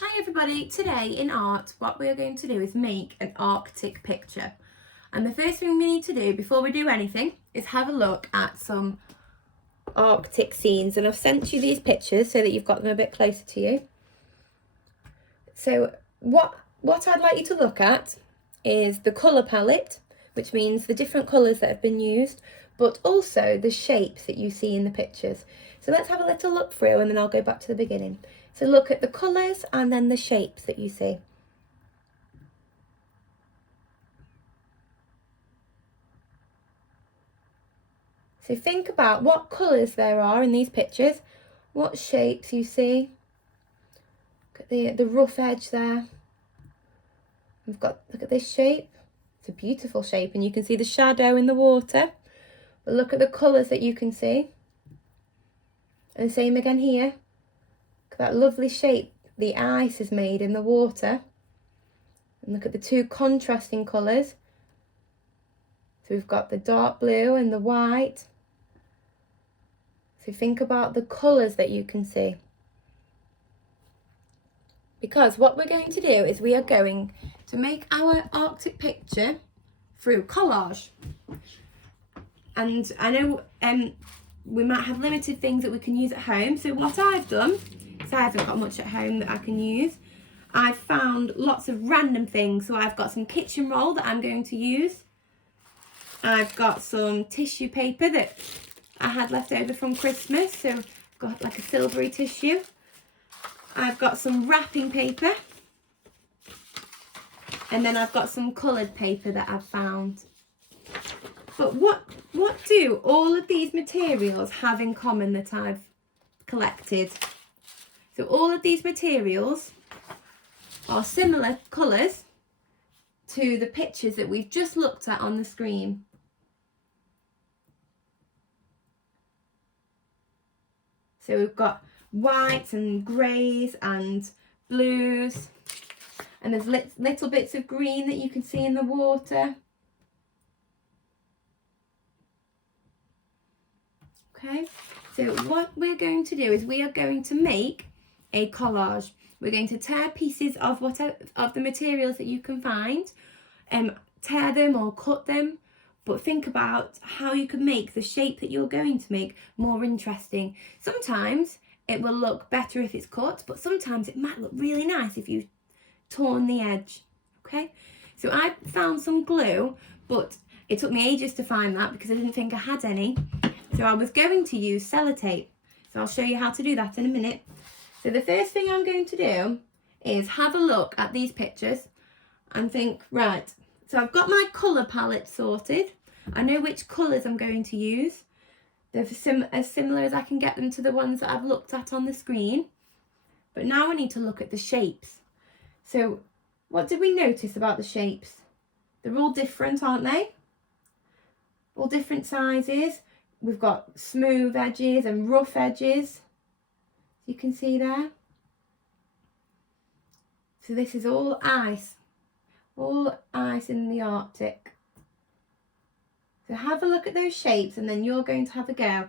Hi everybody, today in art what we're going to do is make an Arctic picture, and the first thing we need to do before we do anything is have a look at some Arctic scenes, and I've sent you these pictures so that you've got them a bit closer to you. So what I'd like you to look at is the colour palette, which means the different colours that have been used, but also the shapes that you see in the pictures. So let's have a little look through and then I'll go back to the beginning. So look at the colours and then the shapes that you see. So think about what colours there are in these pictures, what shapes you see. Look at the rough edge there. We've got, look at this shape. It's a beautiful shape and you can see the shadow in the water. But look at the colours that you can see. And same again here. Look at that lovely shape the ice is made in the water. And look at the two contrasting colours. So we've got the dark blue and the white. So think about the colours that you can see. Because what we're going to do is we are going to make our Arctic picture through collage. And I know we might have limited things that we can use at home. So what I've done, because I haven't got much at home that I can use, I've found lots of random things. So I've got some kitchen roll that I'm going to use. I've got some tissue paper that I had left over from Christmas. So I've got like a silvery tissue. I've got some wrapping paper. And then I've got some coloured paper that I've found. But what do all of these materials have in common that I've collected? So all of these materials are similar colours to the pictures that we've just looked at on the screen. So we've got whites and greys and blues, and there's little bits of green that you can see in the water. Okay, so what we're going to do is we are going to make a collage. We're going to tear pieces of the materials that you can find, tear them or cut them, but think about how you can make the shape that you're going to make more interesting. Sometimes it will look better if it's cut, but sometimes it might look really nice if you've torn the edge. Okay, so I found some glue, but it took me ages to find that because I didn't think I had any. So I was going to use sellotape. So I'll show you how to do that in a minute. So the first thing I'm going to do is have a look at these pictures and think, right, so I've got my colour palette sorted. I know which colours I'm going to use. They're as similar as I can get them to the ones that I've looked at on the screen. But now I need to look at the shapes. So what did we notice about the shapes? They're all different, aren't they? All different sizes. We've got smooth edges and rough edges. You can see there. So this is all ice in the Arctic. So have a look at those shapes and then you're going to have a go.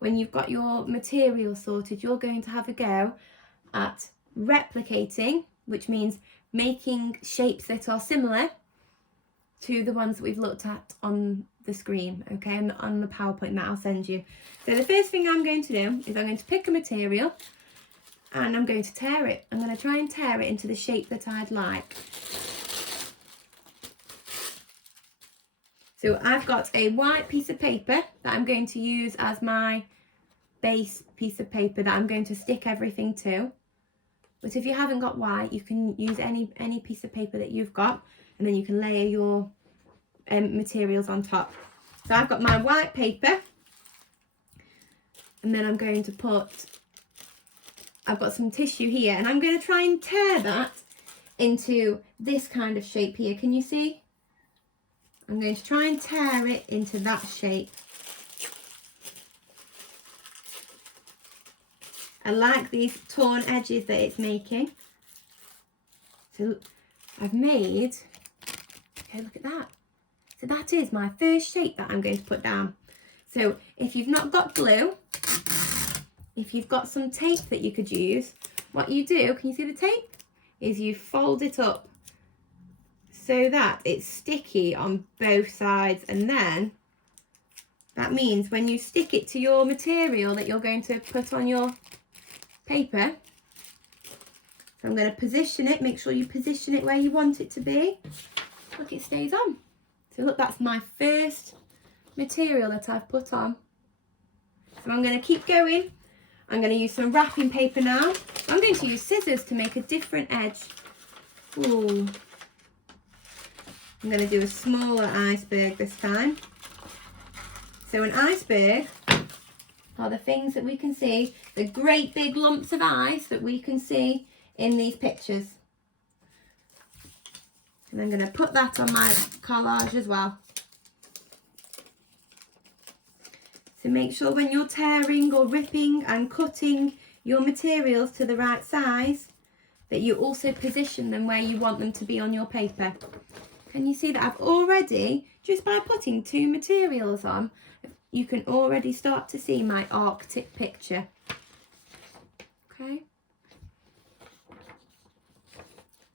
When you've got your material sorted, you're going to have a go at replicating, which means making shapes that are similar to the ones that we've looked at on the screen, okay, and on the PowerPoint that I'll send you. So the first thing I'm going to do is I'm going to pick a material and I'm going to tear it. I'm going to try and tear it into the shape that I'd like. So I've got a white piece of paper that I'm going to use as my base piece of paper that I'm going to stick everything to. But if you haven't got white, you can use any piece of paper that you've got, and then you can layer your materials on top. So I've got my white paper, and then I'm going to I've got some tissue here, and I'm going to try and tear that into this kind of shape here. Can you see? I'm going to try and tear it into that shape. I like these torn edges that it's making. So I've made, okay, look at that. So that is my first shape that I'm going to put down. So if you've not got glue, if you've got some tape that you could use, what you do, can you see the tape? Is you fold it up so that it's sticky on both sides, and then that means when you stick it to your material that you're going to put on your paper, so I'm going to position it, make sure you position it where you want it to be. Look, it stays on. So look, that's my first material that I've put on. So I'm going to keep going. I'm going to use some wrapping paper now. I'm going to use scissors to make a different edge. Ooh. I'm going to do a smaller iceberg this time. So an iceberg are the things that we can see, the great big lumps of ice that we can see in these pictures. And I'm going to put that on my collage as well. So make sure when you're tearing or ripping and cutting your materials to the right size, that you also position them where you want them to be on your paper. Can you see that I've already, just by putting 2 materials on, you can already start to see my Arctic picture. Okay.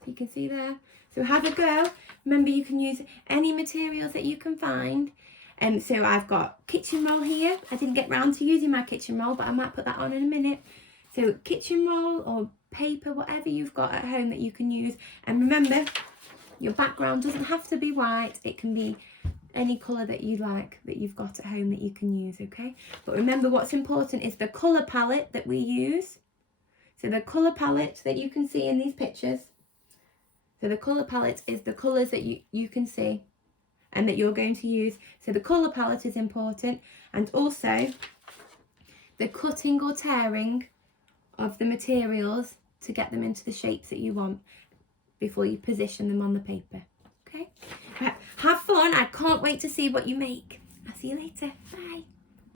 You can see there. So have a go. Remember, you can use any materials that you can find. So I've got kitchen roll here. I didn't get round to using my kitchen roll, but I might put that on in a minute. So kitchen roll or paper, whatever you've got at home that you can use. And remember, your background doesn't have to be white. It can be any colour that you like, that you've got at home that you can use, okay? But remember, what's important is the colour palette that we use. So the colour palette that you can see in these pictures. So the colour palette is the colours that you can see and that you're going to use. So the colour palette is important, and also the cutting or tearing of the materials to get them into the shapes that you want before you position them on the paper. Okay? Right, have fun. I can't wait to see what you make. I'll see you later. Bye.